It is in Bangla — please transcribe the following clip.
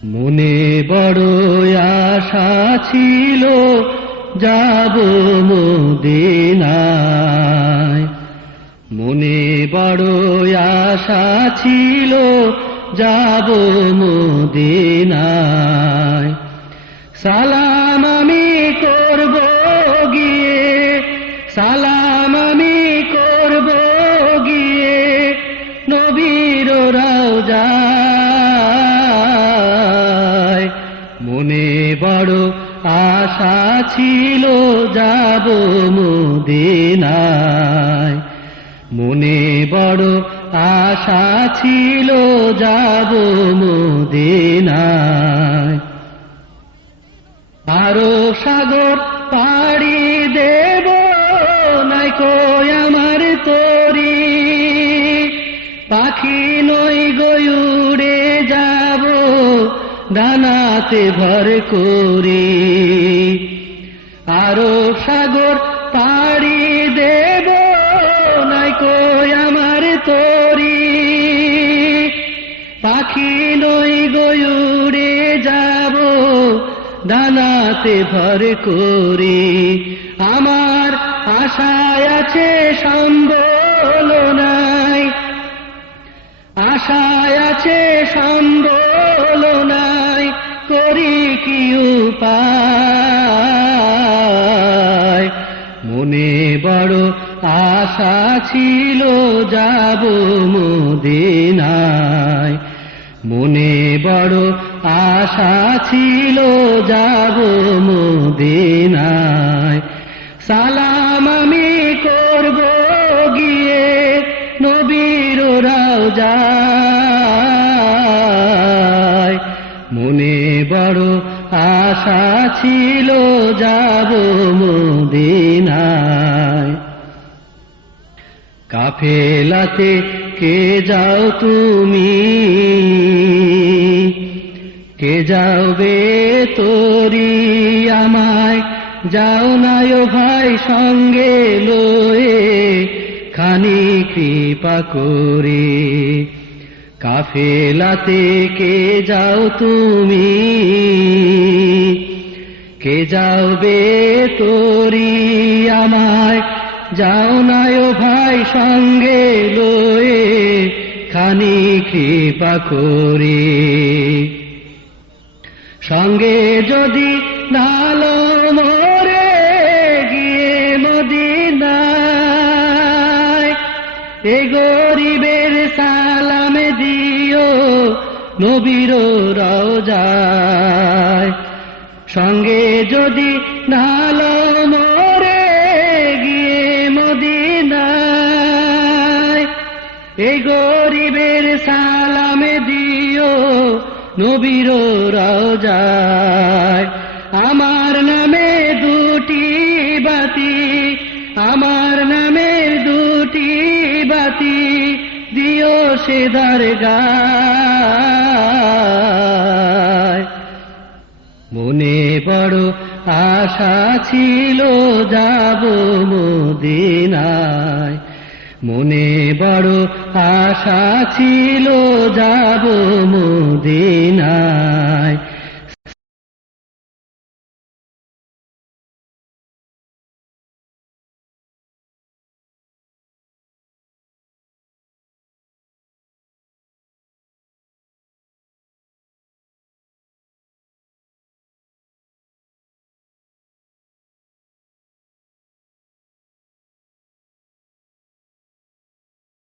মনে বড় আশা ছিল যাব মদিনায়, মনে বড় আশা ছিল যাব মদিনায়। সালাম আমি করব গিয়ে, সালাম আমি করব গিয়ে নবীর রওজায়। মনে বড় আশা ছিল যাব মদিনায়, মনে বড় আশা ছিল যাব মদিনায়। আরো সাগর পাড়ি দেব নাই কই আমার তরি, পাখি নই গয়ুড়ে যাব ডানাতে ভর করি। আরো সাগর পাড়ি দেব নাই কই আমার তরি, পাখি নই গয়ুড়ে যাব ডানাতে ভর করি। আমার আশায় আছে সম্বল নাই, আশায় আছে সম্বল নাই, করি কি উপায়। মনে বড় আশা ছিল যাব মদিনায়, মনে বড় আশা ছিল যাব মদিনায়। সালাম আমি করব গিয়ে নবীর রওজায়, মনে বড় আশা ছিল যাব মদিনায়। কাফেলাতে কে যাও তুমি, কে যাবে তোরি আমায়, যাও নাই ও ভাই সঙ্গে লয়ে খানি কৃপা করে। কাফেলাতে কে যাও তুমি, কে যাবে তোরি আমায়, যাও নাই ও ভাই সঙ্গে লয়ে খানি কৃপা করে। সঙ্গে যদি নালো মোরে গিয়ে মদিনায়, এ গরিবের সালাম দিও নবীর রওজায়। সঙ্গে যদি নালো মোরে গিয়ে মদিনায়, এ গরিবের সালাম দিও নবীর রওজায়। আমার নামে দুটি বাতি, আমার নামে দুটি বাতি দিও সে দরগায়। মনে বড় আশা ছিল যাব মদিনায়, মনে বড় আশা ছিল যাব মদিনায়।